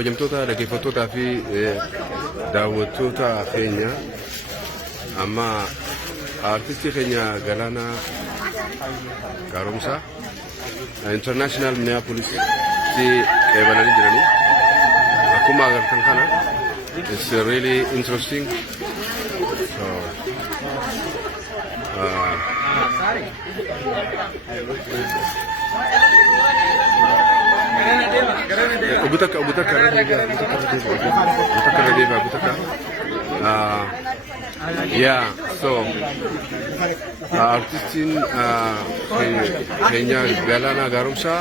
kabajamtoota dhaggeeffattootaa fi daawwattoota keenya amma artistii keenya Galaanaa Gaaromsaa international Minneapolis qeebalanii jiranii akkuma agartan kana it's really interesting. So yeah, so artistin Kenya Galaanaa Gaaromsaa